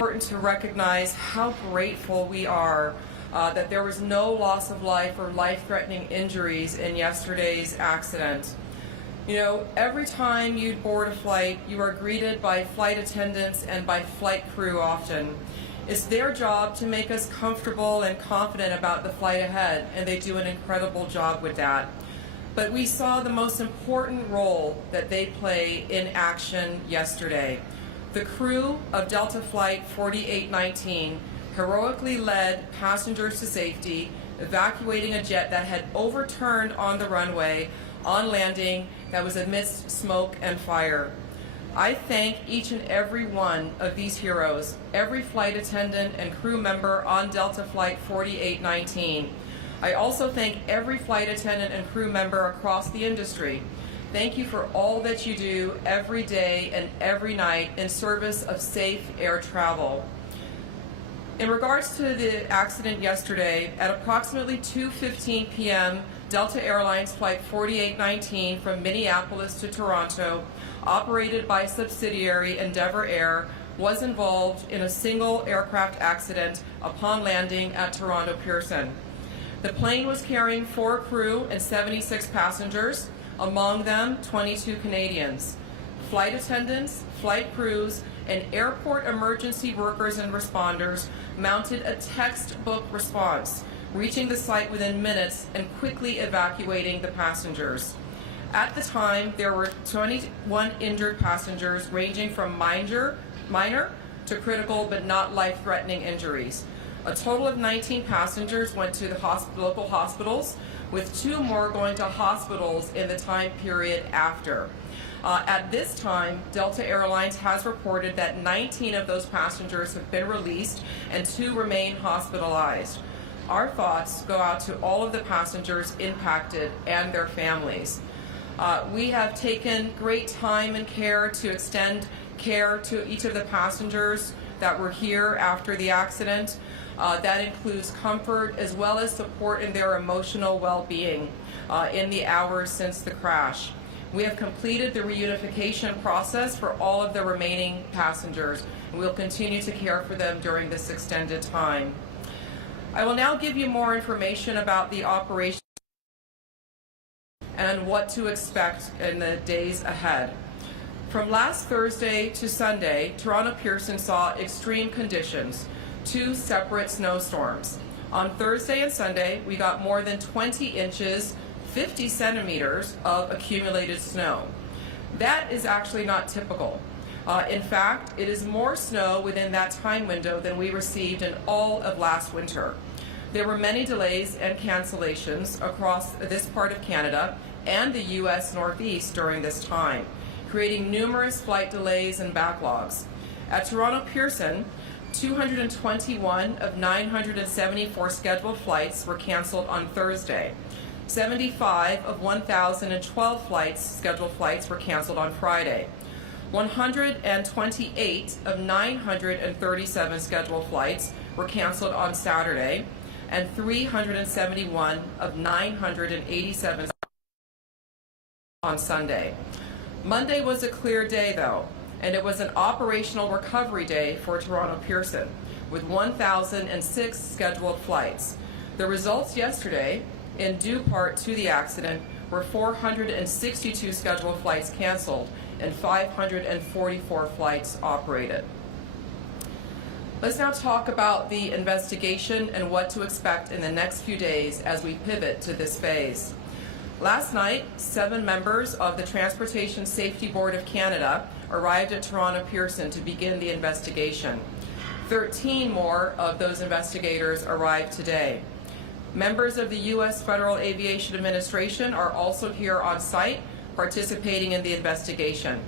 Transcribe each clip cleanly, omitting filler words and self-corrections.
Important to recognize how grateful we are that there was no loss of life or life-threatening injuries in yesterday's accident. You know, every time you board a flight, you are greeted by flight attendants and by flight crew often. It's their job to make us comfortable and confident about the flight ahead, and they do an incredible job with that. But we saw the most important role that they play in action yesterday. The crew of Delta Flight 4819 heroically led passengers to safety, evacuating a jet that had overturned on the runway on landing that was amidst smoke and fire. I thank each and every one of these heroes, every flight attendant and crew member on Delta Flight 4819. I also thank every flight attendant and crew member across the industry. Thank you for all that you do every day and every night in service of safe air travel. In regards to the accident yesterday, at approximately 2:15 p.m., Delta Airlines Flight 4819 from Minneapolis to Toronto, operated by subsidiary Endeavour Air, was involved in a single aircraft accident upon landing at Toronto Pearson. The plane was carrying 4 crew and 76 passengers, among them 22 Canadians. Flight attendants, flight crews, and airport emergency workers and responders mounted a textbook response, reaching the site within minutes and quickly evacuating the passengers. At the time, there were 21 injured passengers ranging from minor to critical but not life-threatening injuries. A total of 19 passengers went to the local hospitals, with 2 more going to hospitals in the time period after. At this time, Delta Airlines has reported that 19 of those passengers have been released and 2 remain hospitalized. Our thoughts go out to all of the passengers impacted and their families. We have taken great time and care to extend care to each of the passengers that were here after the accident. That includes comfort as well as support in their emotional well-being in the hours since the crash. We have completed the reunification process for all of the remaining passengers, and we'll continue to care for them during this extended time. I will now give you more information about the operation and what to expect in the days ahead. From last Thursday to Sunday, Toronto Pearson saw extreme conditions, 2 separate snowstorms. On Thursday and Sunday, we got more than 20 inches, 50 centimeters of accumulated snow. That is actually not typical. In fact, it is more snow within that time window than we received in all of last winter. There were many delays and cancellations across this part of Canada and the U.S. Northeast during this time, creating numerous flight delays and backlogs. At Toronto Pearson, 221 of 974 scheduled flights were canceled on Thursday. 75 of 1,012 scheduled flights were canceled on Friday. 128 of 937 scheduled flights were canceled on Saturday, and 371 of 987 on Sunday. Monday was a clear day though, and it was an operational recovery day for Toronto Pearson, with 1,006 scheduled flights. The results yesterday, in due part to the accident, were 462 scheduled flights canceled and 544 flights operated. Let's now talk about the investigation and what to expect in the next few days as we pivot to this phase. Last night, 7 members of the Transportation Safety Board of Canada arrived at Toronto Pearson to begin the investigation. 13 more of those investigators arrived today. Members of the U.S. Federal Aviation Administration are also here on site, participating in the investigation.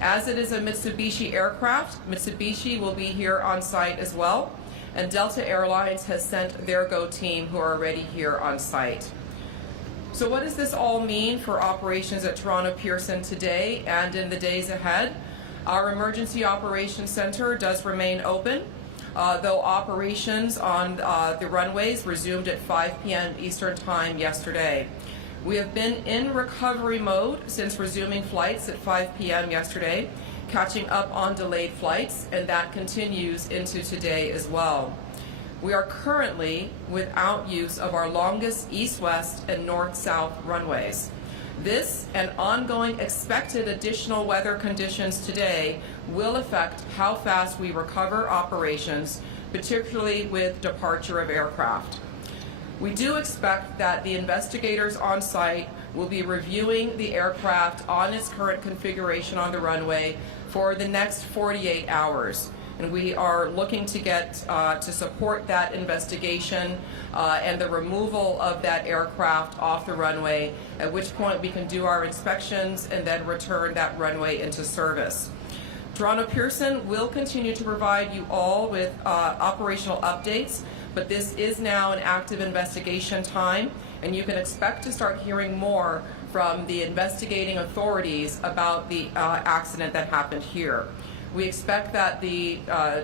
As it is a Mitsubishi aircraft, Mitsubishi will be here on site as well, and Delta Airlines has sent their GO team who are already here on site. So what does this all mean for operations at Toronto Pearson today and in the days ahead? Our Emergency Operations Center does remain open, though operations on the runways resumed at 5 p.m. Eastern Time yesterday. We have been in recovery mode since resuming flights at 5 p.m. yesterday, catching up on delayed flights, and that continues into today as well. We are currently without use of our longest east-west and north-south runways. This and ongoing expected additional weather conditions today will affect how fast we recover operations, particularly with departure of aircraft. We do expect that the investigators on site will be reviewing the aircraft on its current configuration on the runway for the next 48 hours. And we are looking to get to support that investigation and the removal of that aircraft off the runway, at which point we can do our inspections and then return that runway into service. Toronto Pearson will continue to provide you all with operational updates, but this is now an active investigation time, and you can expect to start hearing more from the investigating authorities about the accident that happened here. We expect that the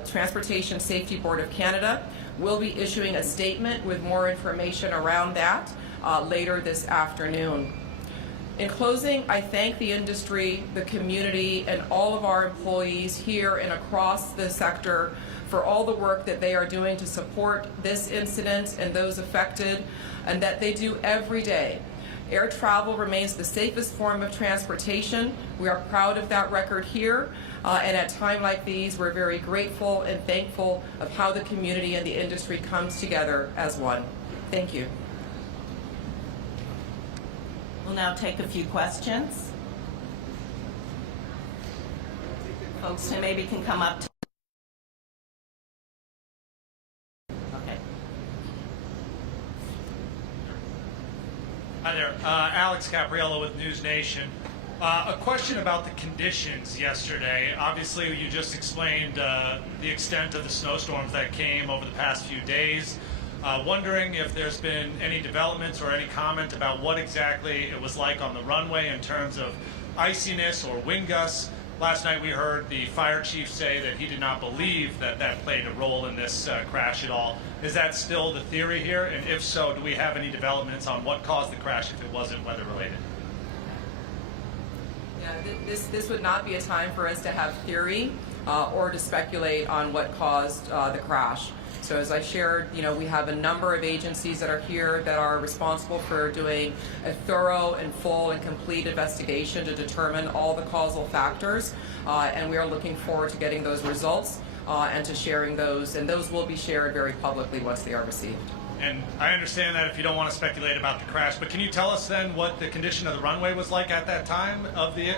Transportation Safety Board of Canada will be issuing a statement with more information around that later this afternoon. In closing, I thank the industry, the community, and all of our employees here and across the sector for all the work that they are doing to support this incident and those affected, and that they do every day. Air travel remains the safest form of transportation. We are proud of that record here, and at times like these, we're very grateful and thankful of how the community and the industry comes together as one. Thank you. We'll now take a few questions. Folks who maybe can come up to Hi there, Alex Capriello with News Nation. A question about the conditions yesterday. Obviously, you just explained the extent of the snowstorms that came over the past few days. Wondering if there's been any developments or any comment about what exactly it was like on the runway in terms of iciness or wind gusts. Last night we heard the fire chief say that he did not believe that that played a role in this crash at all. Is that still the theory here? And if so, do we have any developments on what caused the crash if it wasn't weather related? Yeah, this would not be a time for us to have theory or to speculate on what caused the crash. So as I shared, we have a number of agencies that are here that are responsible for doing a thorough and full and complete investigation to determine all the causal factors, and we are looking forward to getting those results and to sharing those, and those will be shared very publicly once they are received. And I understand that if you don't want to speculate about the crash, but can you tell us then what the condition of the runway was like at that time of the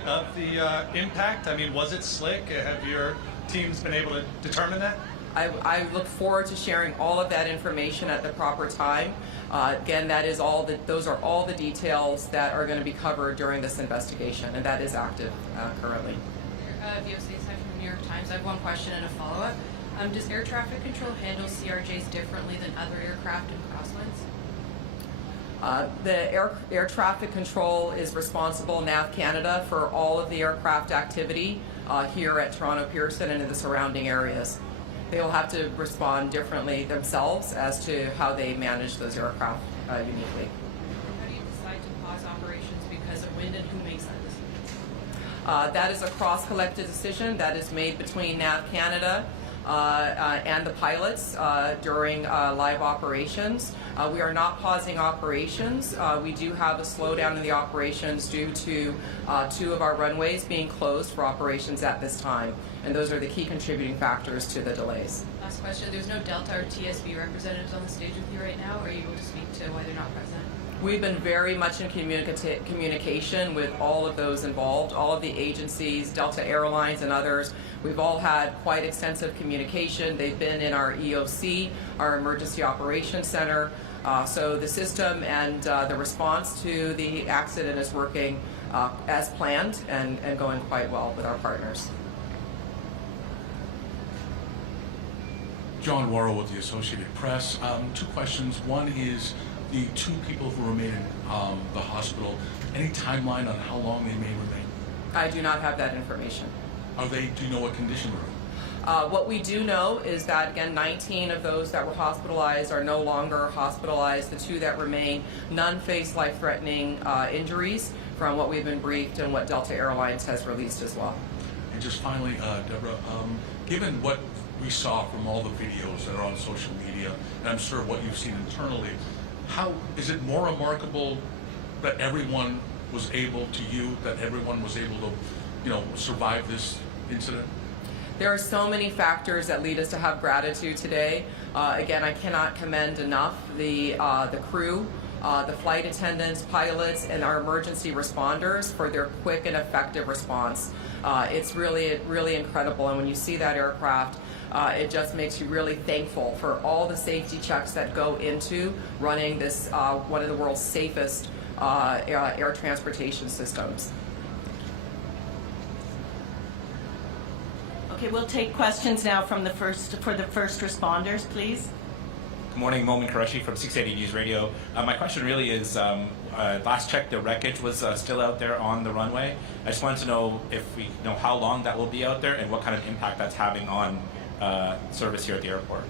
impact? I mean, was it slick? Have your teams been able to determine that? I look forward to sharing all of that information at the proper time. Again, those are all the details that are going to be covered during this investigation, and that is active currently. VOC Aside from the New York Times. I have one question and a follow-up. Does air traffic control handle CRJs differently than other aircraft and crosswinds? The air traffic control is responsible, NAV Canada, for all of the aircraft activity here at Toronto Pearson and in the surrounding areas. They will have to respond differently themselves as to how they manage those aircraft uniquely. How do you decide to pause operations because of wind, and who makes that decision? That is a cross-collected decision that is made between NAV Canada and the pilots during live operations. We are not pausing operations. We do have a slowdown in the operations due to 2 of our runways being closed for operations at this time, and those are the key contributing factors to the delays. Last question. There's no Delta or TSB representatives on the stage with you right now. Are you able to speak to why they're not present? We've been very much in communication with all of those involved, all of the agencies, Delta Airlines and others. We've all had quite extensive communication. They've been in our EOC, our Emergency Operations Center. So the system and the response to the accident is working as planned and going quite well with our partners. John Worrell with the Associated Press. 2 questions. One is the 2 people who remain in the hospital. Any timeline on how long they may remain? I do not have that information. Do you know what condition they're in? What we do know is that, again, 19 of those that were hospitalized are no longer hospitalized. The 2 that remain, none face life-threatening injuries from what we've been briefed and what Delta Airlines has released as well. And just finally, Deborah, given what we saw from all the videos that are on social media, and I'm sure what you've seen internally, how is it more remarkable that everyone was able to survive this incident? There are so many factors that lead us to have gratitude today. Again, I cannot commend enough the crew, the flight attendants, pilots, and our emergency responders for their quick and effective response. It's really incredible, and when you see that aircraft, it just makes you really thankful for all the safety checks that go into running this one of the world's safest air transportation systems. Okay, we'll take questions now from the first responders, please. Good morning, Momin Qureshi from 680 News Radio. My question really is, last check, the wreckage was still out there on the runway. I just wanted to know if we know how long that will be out there and what kind of impact that's having on service here at the airport.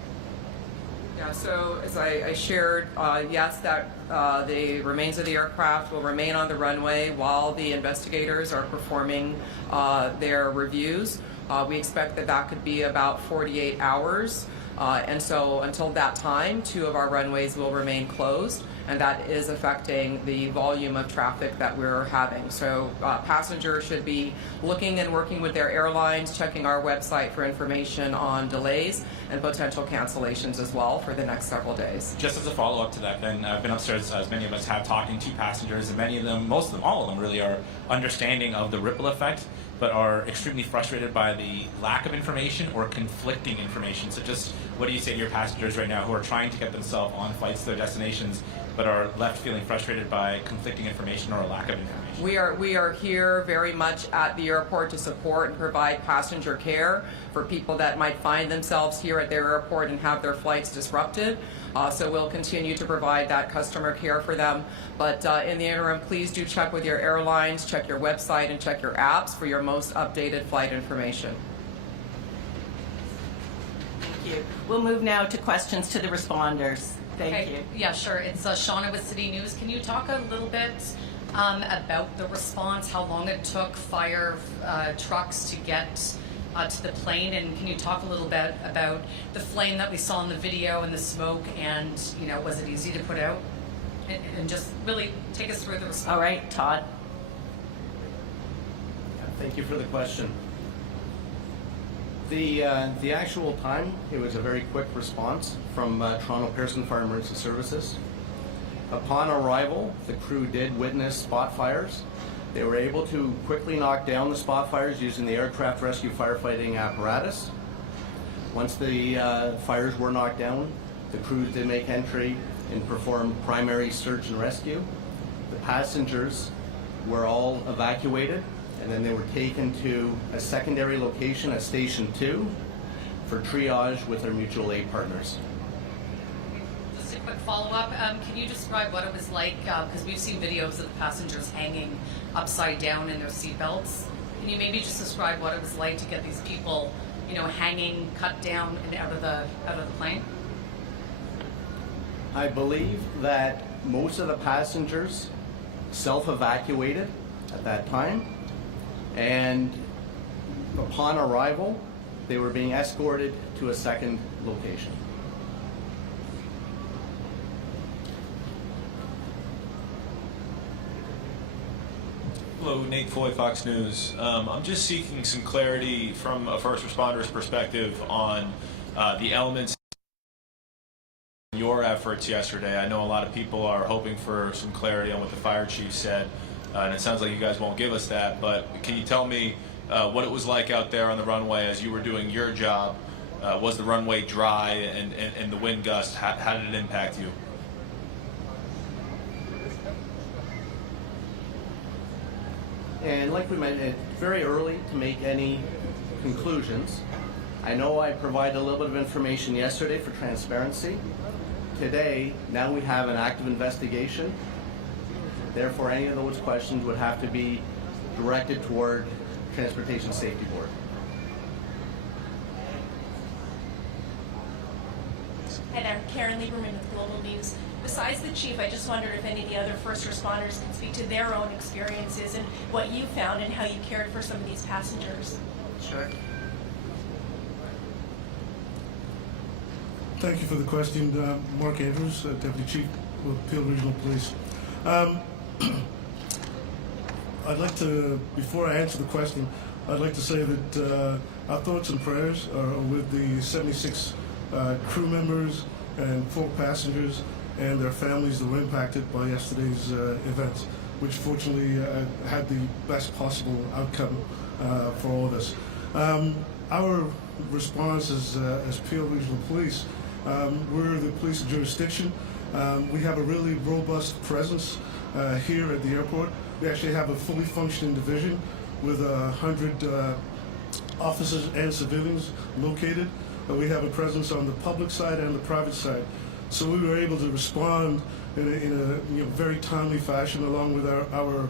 Yeah, so as I shared, yes, that the remains of the aircraft will remain on the runway while the investigators are performing their reviews. We expect that could be about 48 hours. And so until that time, 2 of our runways will remain closed, and that is affecting the volume of traffic that we're having. So passengers should be looking and working with their airlines, checking our website for information on delays and potential cancellations as well for the next several days. Just as a follow-up to that, then, I've been upstairs, as many of us have, talking to passengers, and many of them, most of them, all of them really are understanding of the ripple effect, but are extremely frustrated by the lack of information or conflicting information. So just what do you say to your passengers right now who are trying to get themselves on flights to their destinations, but are left feeling frustrated by conflicting information or a lack of information? We are here very much at the airport to support and provide passenger care for people that might find themselves here at their airport and have their flights disrupted. So we'll continue to provide that customer care for them. But in the interim, please do check with your airlines, check your website, and check your apps for your most updated flight information. Thank you. We'll move now to questions to the responders. Thank you. Yeah, sure. It's Shauna with City News. Can you talk a little bit about the response, how long it took fire trucks to get to the plane, and can you talk a little bit about the flame that we saw in the video and the smoke, and was it easy to put out? And just really take us through the response. All right, Todd. Thank you for the question. The actual time, it was a very quick response from Toronto Pearson Fire Emergency Services. Upon arrival, the crew did witness spot fires. They were able to quickly knock down the spot fires using the aircraft rescue firefighting apparatus. Once the fires were knocked down, the crews did make entry and perform primary search and rescue. The passengers were all evacuated, and then they were taken to a secondary location at Station 2 for triage with their mutual aid partners. Just a quick follow-up. Can you describe what it was like? Because we've seen videos of the passengers hanging upside down in their seatbelts. Can you maybe just describe what it was like to get these people, hanging, cut down, and out of the plane? I believe that most of the passengers self-evacuated at that time, and upon arrival, they were being escorted to a second location. Hello, Nate Foy, Fox News. I'm just seeking some clarity from a first responder's perspective on the elements in your efforts yesterday. I know a lot of people are hoping for some clarity on what the fire chief said, and it sounds like you guys won't give us that, but can you tell me what it was like out there on the runway as you were doing your job? Was the runway dry, and the wind gust, how did it impact you? And like we mentioned, it's very early to make any conclusions. I know I provided a little bit of information yesterday for transparency. Today, now we have an active investigation. Therefore, any of those questions would have to be directed toward Transportation Safety Board. Hi there, Karen Lieberman with Global News. Besides the chief, I just wondered if any of the other first responders can speak to their own experiences and what you found and how you cared for some of these passengers. Sure. Thank you for the question. Mark Andrews, Deputy Chief of Peel Regional Police. I'd like to, before I answer the question, I'd like to say that our thoughts and prayers are with the 76 crew members and 4 passengers and their families that were impacted by yesterday's events, which fortunately had the best possible outcome for all of us. Our response as Peel Regional Police, we're the police of jurisdiction. We have a really robust presence here at the airport. We actually have a fully functioning division with 100 officers and civilians located. We have a presence on the public side and the private side. So we were able to respond in a very timely fashion along with our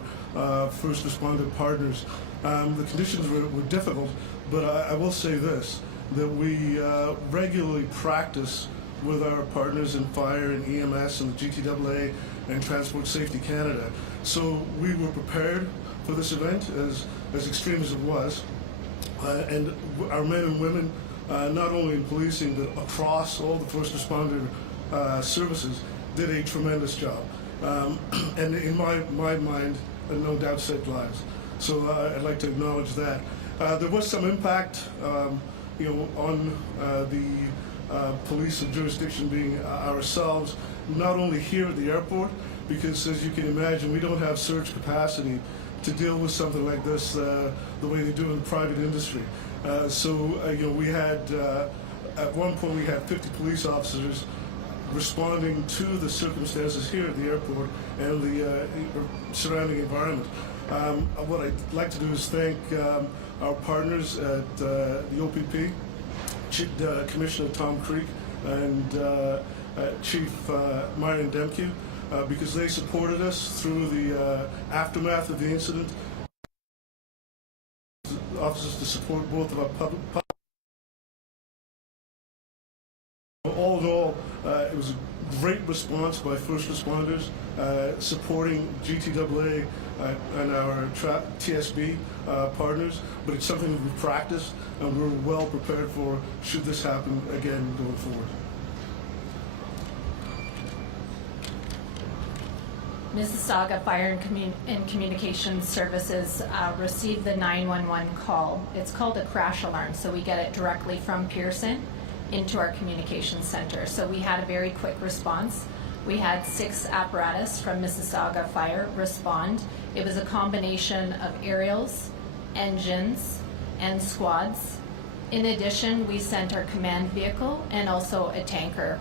first responder partners. The conditions were difficult, but I will say this, that we regularly practice with our partners in fire and EMS and the GTAA and Transport Safety Canada. So we were prepared for this event, as extreme as it was. And our men and women, not only in policing, but across all the first responder services, did a tremendous job. And in my mind, no doubt saved lives. So I'd like to acknowledge that. There was some impact, on the police of jurisdiction being ourselves, not only here at the airport, because as you can imagine, we don't have surge capacity to deal with something like this the way they do in the private industry. We had, at one point we had 50 police officers responding to the circumstances here at the airport and the surrounding environment. What I'd like to do is thank our partners at the OPP, Commissioner Tom Creek and Chief Marion Demke, because they supported us through the aftermath of the incident. Officers to support both of our public. All in all, it was a great response by first responders, supporting GTAA and our TSB partners, but it's something that we practiced and we're well prepared for should this happen again going forward. Mississauga Fire and Communications Services received the 911 call. It's called a crash alarm, so we get it directly from Pearson into our communications center. So we had a very quick response. We had 6 apparatus from Mississauga Fire respond. It was a combination of aerials, engines, and squads. In addition, we sent our command vehicle and also a tanker.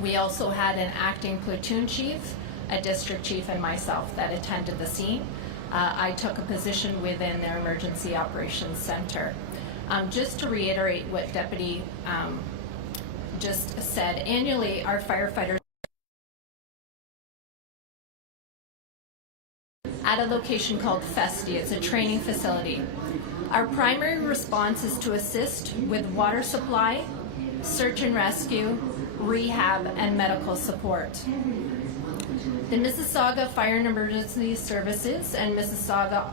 We also had an acting platoon chief, a district chief, and myself that attended the scene. I took a position within their emergency operations center. Just to reiterate what Deputy just said, annually our firefighters at a location called Festi. It's a training facility. Our primary response is to assist with water supply, search and rescue, rehab, and medical support. The Mississauga Fire and Emergency Services and Mississauga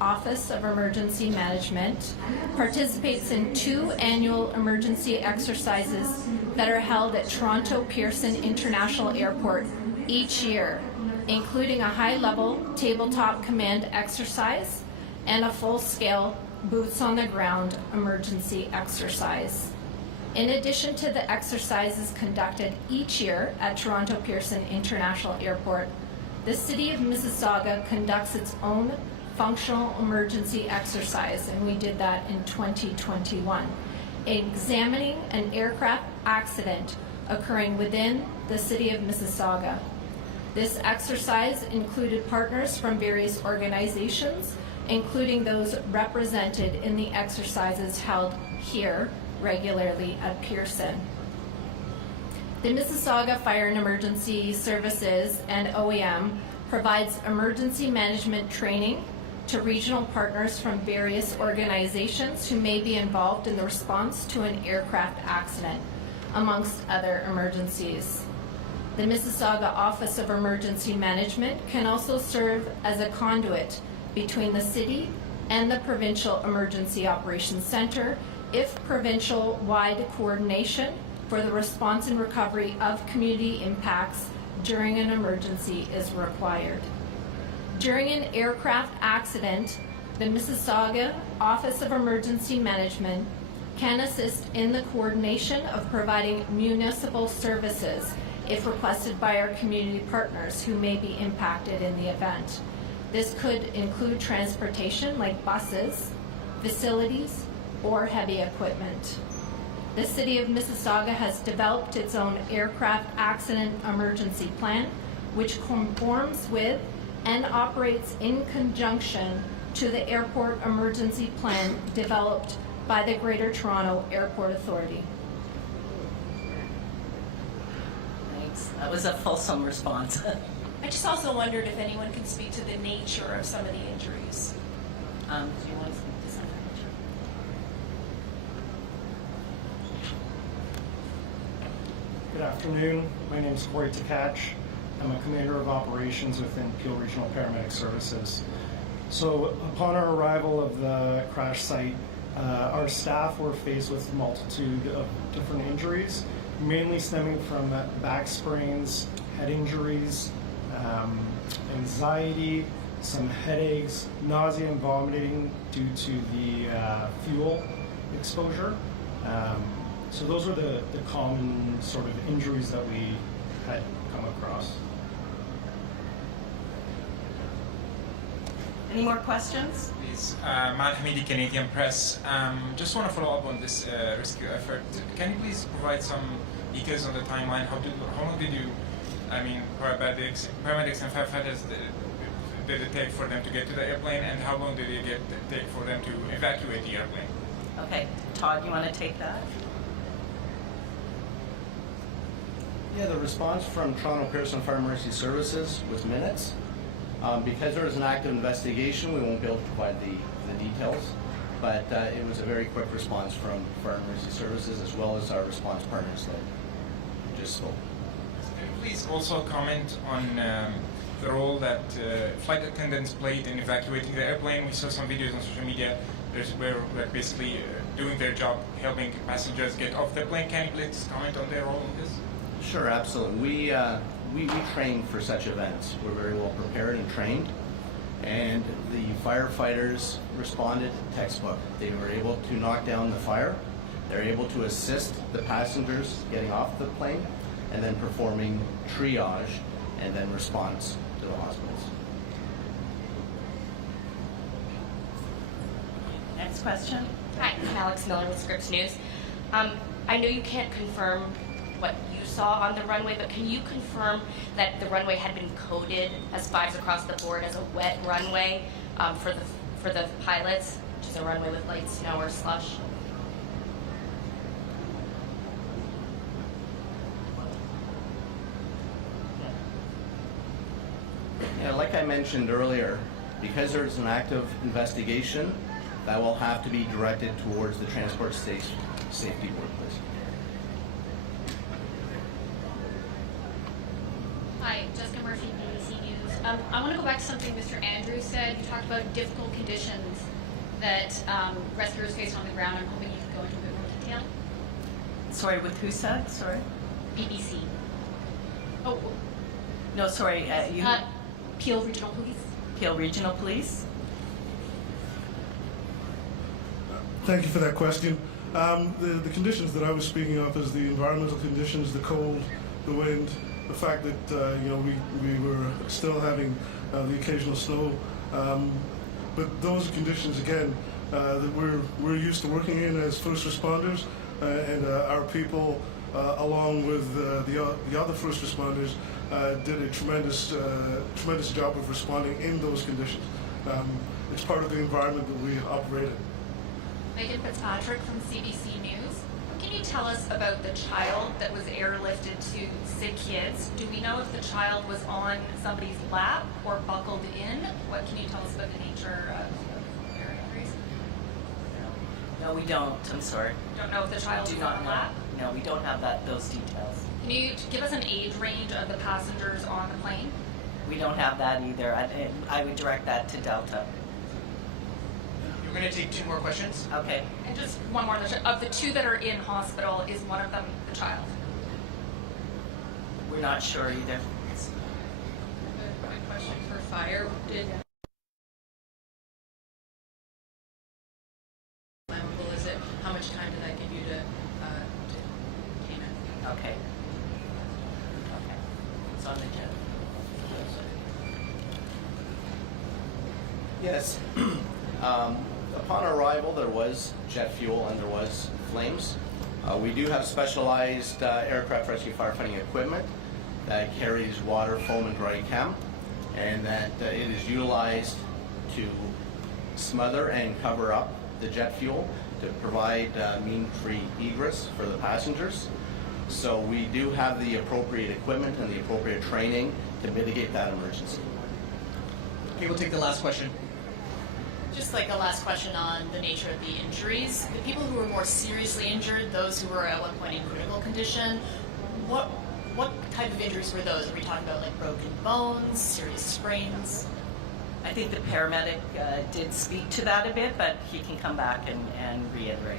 Office of Emergency Management participates in 2 annual emergency exercises that are held at Toronto Pearson International Airport each year, including a high-level tabletop command exercise and a full-scale boots-on-the-ground emergency exercise. In addition to the exercises conducted each year at Toronto Pearson International Airport, the City of Mississauga conducts its own functional emergency exercise, and we did that in 2021, examining an aircraft accident occurring within the City of Mississauga. This exercise included partners from various organizations, including those represented in the exercises held here regularly at Pearson. The Mississauga Fire and Emergency Services and OEM provides emergency management training to regional partners from various organizations who may be involved in the response to an aircraft accident, amongst other emergencies. The Mississauga Office of Emergency Management can also serve as a conduit between the city and the Provincial Emergency Operations Center if provincial-wide coordination for the response and recovery of community impacts during an emergency is required. During an aircraft accident, the Mississauga Office of Emergency Management can assist in the coordination of providing municipal services if requested by our community partners who may be impacted in the event. This could include transportation like buses, facilities, or heavy equipment. The City of Mississauga has developed its own aircraft accident emergency plan, which conforms with and operates in conjunction to the Airport Emergency Plan developed by the Greater Toronto Airport Authority. Thanks. That was a fulsome response. I just also wondered if anyone could speak to the nature of some of the injuries. Do you want to speak to something? Good afternoon. My name is Corey Tkach. I'm a Commander of Operations within Peel Regional Paramedic Services. So upon our arrival of the crash site, our staff were faced with a multitude of different injuries, mainly stemming from back sprains, head injuries, anxiety, some headaches, nausea and vomiting due to the fuel exposure. So those were the common sort of injuries that we had come across. Any more questions? Please, Matt Hamidi, Canadian Press. Just want to follow up on this rescue effort. Can you please provide some details on the timeline? How long did you, paramedics and firefighters, did it take for them to get to the airplane, and how long did it take for them to evacuate the airplane? Okay, Todd, you want to take that? Yeah, the response from Toronto Pearson Fire Emergency Services was minutes. Because there was an active investigation, we won't be able to provide the details, but it was a very quick response from Fire Emergency Services as well as our response partners that just spoke. Can you please also comment on the role that flight attendants played in evacuating the airplane? We saw some videos on social media where they're basically doing their job, helping passengers get off the plane. Can you please comment on their role in this? Sure, absolutely. We train for such events. We're very well prepared and trained, and the firefighters responded textbook. They were able to knock down the fire. They're able to assist the passengers getting off the plane, and then performing triage and then response to the hospitals. Next question. Hi, I'm Alex Miller with Scripps News. I know you can't confirm what you saw on the runway, but can you confirm that the runway had been coded as fives across the board as a wet runway for the pilots, which is a runway with light snow or slush? Yeah, like I mentioned earlier, because there's an active investigation, that will have to be directed towards the Transport Safety Board, please. Hi, Jessica Murphy, BBC News. I want to go back to something Mr. Andrews said. You talked about difficult conditions that rescuers faced on the ground. I'm hoping you could go into a bit more detail. Sorry, with who said? Sorry? BBC. Oh, No, sorry. Peel Regional Police. Peel Regional Police. Thank you for that question. The conditions that I was speaking of is the environmental conditions, the cold, the wind, the fact that we were still having the occasional snow, but those conditions again that we're used to working in as first responders, and our people, along with the other first responders, did a tremendous job of responding in those conditions. It's part of the environment that we operate in. Megan Fitzpatrick from CBC News. Can you tell us about the child that was airlifted to Sick Kids? Do we know if the child was on somebody's lap or buckled in? What can you tell us about the nature of their injuries? No, we don't. I'm sorry. Don't know if the child Do was not on a know. lap? No, we don't have those details. Can you give us an age range of the passengers on the plane? We don't have that either. I would direct that to Delta. We're going to take 2 more questions. Okay. And just one more. Of the 2 that are in hospital, is one of them the child? We're not sure either. Quick question for fire. Did flammable? Is it? How much time did that give you to came in? Okay. Okay. It's on the agenda. Yes. Upon arrival, there was jet fuel and there was flames. We do have specialized aircraft rescue firefighting equipment that carries water, foam, and dry chem, and that it is utilized to smother and cover up the jet fuel to provide mean-free egress for the passengers. So we do have the appropriate equipment and the appropriate training to mitigate that emergency. Okay, we'll take the last question. Just like a last question on the nature of the injuries. The people who were more seriously injured, those who were at one point in critical condition, what type of injuries were those? Are we talking about like broken bones, serious sprains? I think the paramedic did speak to that a bit, but he can come back and reiterate.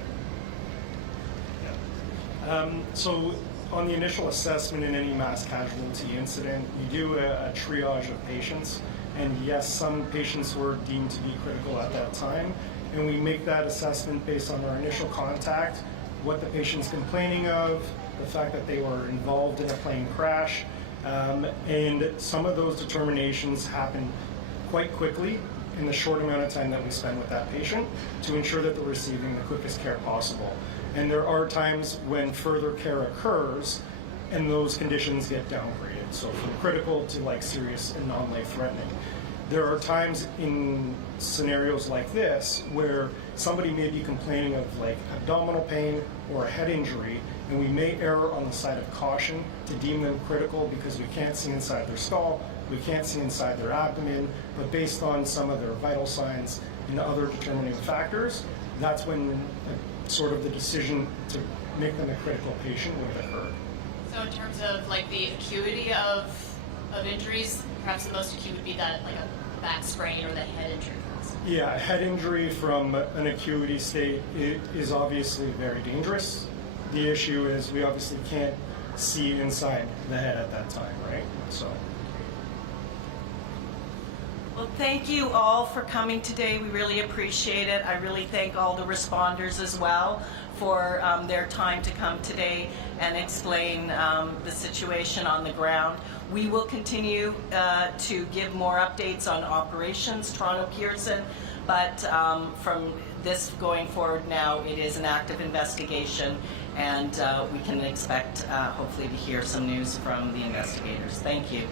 So on the initial assessment in any mass casualty incident, we do a triage of patients. And yes, some patients were deemed to be critical at that time. And we make that assessment based on our initial contact, what the patient's complaining of, the fact that they were involved in a plane crash. And some of those determinations happen quite quickly in the short amount of time that we spend with that patient to ensure that they're receiving the quickest care possible. And there are times when further care occurs and those conditions get downgraded. So from critical to like serious and non-life threatening. There are times in scenarios like this where somebody may be complaining of like abdominal pain or a head injury, and we may err on the side of caution to deem them critical because we can't see inside their skull, we can't see inside their abdomen, but based on some of their vital signs and other determining factors, that's when sort of the decision to make them a critical patient would have occurred. So in terms of like the acuity of injuries, perhaps the most acute would be that like a back sprain or the head injury. Yeah, a head injury from an acuity state is obviously very dangerous. The issue is we obviously can't see inside the head at that time, right? So. Well, thank you all for coming today. We really appreciate it. I really thank all the responders as well for their time to come today and explain the situation on the ground. We will continue to give more updates on operations, Toronto Pearson, but from this going forward now, it is an active investigation, and we can expect hopefully to hear some news from the investigators. Thank you.